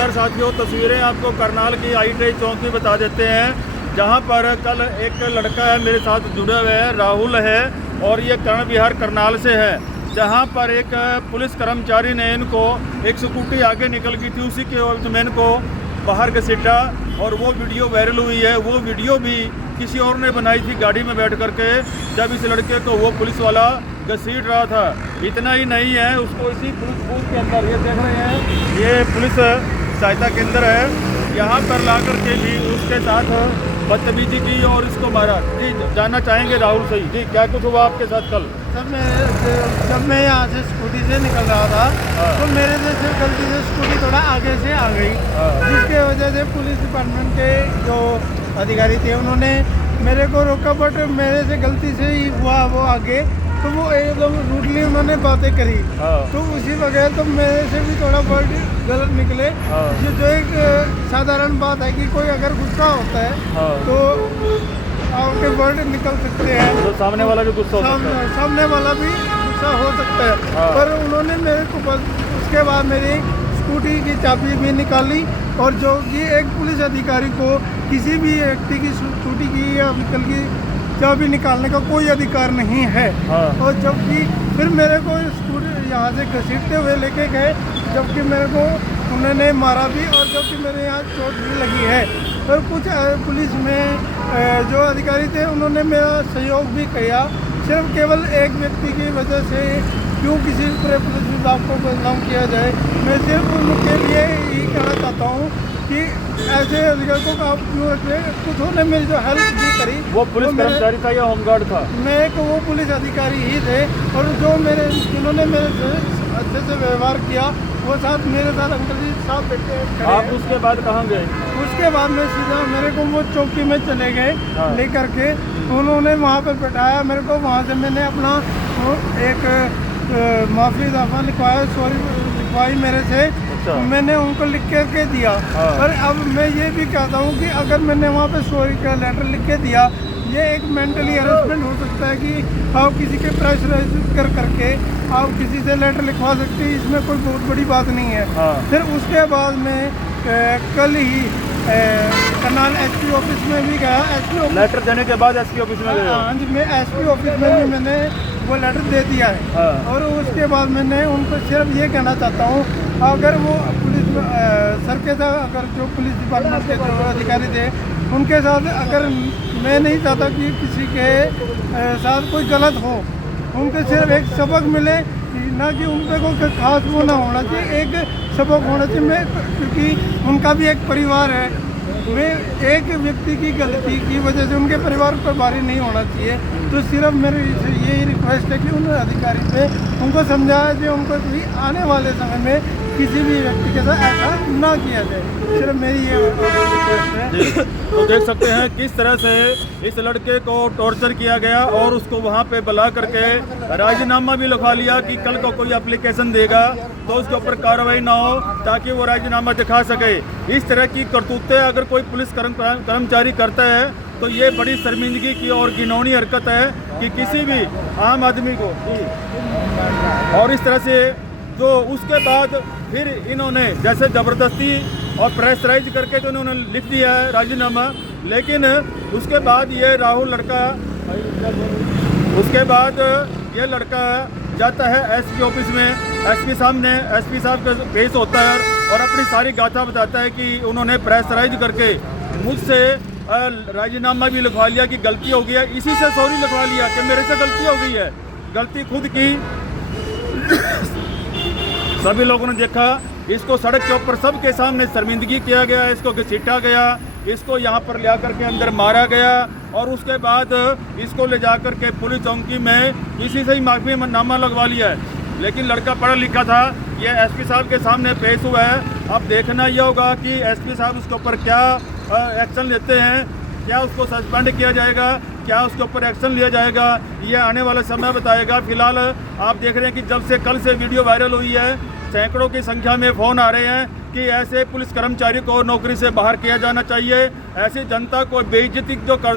नमस्कार साथियों, तस्वीरें आपको करनाल की आई.टी.आई चौक की बता देते हैं, जहां पर कल एक लड़का है मेरे साथ जुड़ा हुआ है, राहुल है, और ये कर्ण विहार करनाल से है। जहां पर एक पुलिस कर्मचारी ने इनको एक स्कूटी आगे निकल गई थी, उसी के में इनको बाहर घसीटा और वो वीडियो वायरल हुई है। वो वीडियो भी किसी और ने बनाई थी गाड़ी में बैठ करके, जब इस लड़के को वो पुलिस वाला घसीट रहा था। इतना ही नहीं है, उसको इसी पुलिस बूथ के अंदर, ये देख रहे हैं, ये पुलिस सहायता केंद्र है, यहाँ पर ला करके भी उसके साथ बदतमीजी की और इसको मारा। जी जानना चाहेंगे राहुल से जी, क्या कुछ हुआ आपके साथ कल? जब मैं यहाँ से स्कूटी से निकल रहा था तो मेरे से गलती से स्कूटी थोड़ा आगे से आ गई, जिसके वजह से पुलिस डिपार्टमेंट के जो अधिकारी थे उन्होंने मेरे को रोका, बट मेरे से गलती से ही हुआ वो आगे, तो वो एकदम रूडली उन्होंने बातें करी, तो उसी वजह तो मेरे से भी थोड़ा वर्ड गलत निकले। ये जो एक साधारण बात है कि कोई अगर गुस्सा होता है तो आपके वर्ड निकल सकते हैं, तो सामने वाला भी गुस्सा हो सकता है, सामने वाला भी गुस्सा हो सकता है। पर उन्होंने मेरे को उसके बाद मेरी स्कूटी की चाबी भी निकाली, और जो कि एक पुलिस अधिकारी को किसी भी व्यक्ति की स्कूटी की या व्हीकल की चाबी निकालने का कोई अधिकार नहीं है। और जबकि फिर मेरे को स्कूटी यहाँ से घसीटते हुए लेके गए, जबकि मेरे को उन्होंने मारा भी, और जबकि मेरे यहाँ चोट भी लगी है। और कुछ पुलिस में जो अधिकारी थे उन्होंने मेरा सहयोग भी किया। सिर्फ केवल एक व्यक्ति की वजह से क्यों किसी पूरे पुलिस विभाग को बदनाम किया जाए। मैं सिर्फ उनके लिए यही कहना चाहता हूँ कि ऐसे अधिकारियों को आप क्यों रखते, कुछ उन्होंने मेरी जो हेल्प भी करी। वो पुलिस कर्मचारी था या होमगार्ड था? मैं एक वो पुलिस अधिकारी ही थे, और जो जिन्होंने मेरे से अच्छे से व्यवहार किया, वो साथ मेरे साथ अंकल जी साथ बैठे। आप उसके बाद कहाँ गए? उसके बाद में सीधा मेरे को वो चौकी में चले गए लेकर के, उन्होंने वहाँ पर बैठाया मेरे को। वहाँ से मैंने अपना एक माफी दाफा लिखवाया, सॉरी लिखवाई मेरे से। मैंने उनको लिख के दिया। पर अब मैं ये भी कहता हूँ कि अगर मैंने वहाँ पे सॉरी का लेटर लिख के दिया, ये एक मेंटली हैरेसमेंट हो सकता है कि आप किसी के प्रेशराइज करके आप किसी से लेटर लिखवा सकते हैं, इसमें कोई बहुत बड़ी बात नहीं है। फिर उसके बाद में कल ही करनाल एसपी ऑफिस में भी गया। एसपी ऑफिस लेटर देने के बाद एसपी ऑफिस में गए? हाँ जी, मैं एसपी ऑफिस में भी मैंने वो लेटर दे दिया है। और उसके बाद मैंने उनको सिर्फ ये कहना चाहता हूँ, अगर वो पुलिस सर के साथ, अगर जो पुलिस डिपार्टमेंट के जो अधिकारी थे उनके साथ, अगर मैं नहीं चाहता कि किसी के साथ कोई गलत हो, उनके सिर्फ एक सबक मिले, ना कि उन पर कोई खास वो ना होना चाहिए, एक सबक होना चाहिए। मैं क्योंकि उनका भी एक परिवार है, मैं एक व्यक्ति की गलती की वजह से उनके परिवार पर भारी नहीं होना चाहिए। तो सिर्फ मेरी यही रिक्वेस्ट है कि उन अधिकारी से उनको समझाया जाए, उनको भी आने वाले समय में किसी भी व्यक्ति के साथ ऐसा ना किया जाए। सिर्फ मेरी ये रिक्वेस्ट है। तो देख सकते हैं किस तरह से इस लड़के को टॉर्चर किया गया, और उसको वहाँ पे बुला करके राजीनामा भी लिखवा लिया कि कल को कोई एप्लीकेशन देगा तो उसके ऊपर कार्रवाई ना हो, ताकि वो राजीनामा दिखा सके। इस तरह की करतूतें अगर कोई पुलिस कर्मचारी करता है तो ये बड़ी शर्मिंदगी की और घिनौनी हरकत है कि किसी भी आम आदमी को। और इस तरह से जो उसके बाद फिर इन्होंने जैसे ज़बरदस्ती और प्रेशराइज करके जो इन्होंने लिख दिया है राजीनामा, लेकिन उसके बाद ये राहुल लड़का, उसके बाद ये लड़का जाता है एसपी ऑफिस में। एसपी साहब का पेश होता है और अपनी सारी गाथा बताता है कि उन्होंने प्रेशराइज करके मुझसे राजीनामा भी लिखवा लिया कि गलती हो गई है, इसी से सॉरी लिखवा लिया कि मेरे से गलती हो गई है, गलती खुद की। सभी लोगों ने देखा, इसको सड़क के ऊपर सबके सामने शर्मिंदगी किया गया, इसको घसीटा गया, इसको यहाँ पर ले आकर के अंदर मारा गया, और उसके बाद इसको ले जाकर के पुलिस चौकी में किसी से ही माफी नामा लगवा लिया है। लेकिन लड़का पढ़ा लिखा था, ये एसपी साहब के सामने पेश हुआ है। अब देखना यह होगा कि एसपी साहब उसके ऊपर क्या एक्शन लेते हैं, क्या उसको सस्पेंड किया जाएगा, क्या उसके ऊपर एक्शन लिया जाएगा, ये आने वाला समय बताएगा। फिलहाल आप देख रहे हैं कि जब से कल से वीडियो वायरल हुई है, सैकड़ों की संख्या में फ़ोन आ रहे हैं कि ऐसे पुलिस कर्मचारी को नौकरी से बाहर किया जाना चाहिए। ऐसी जनता को बेइज्जती जो कर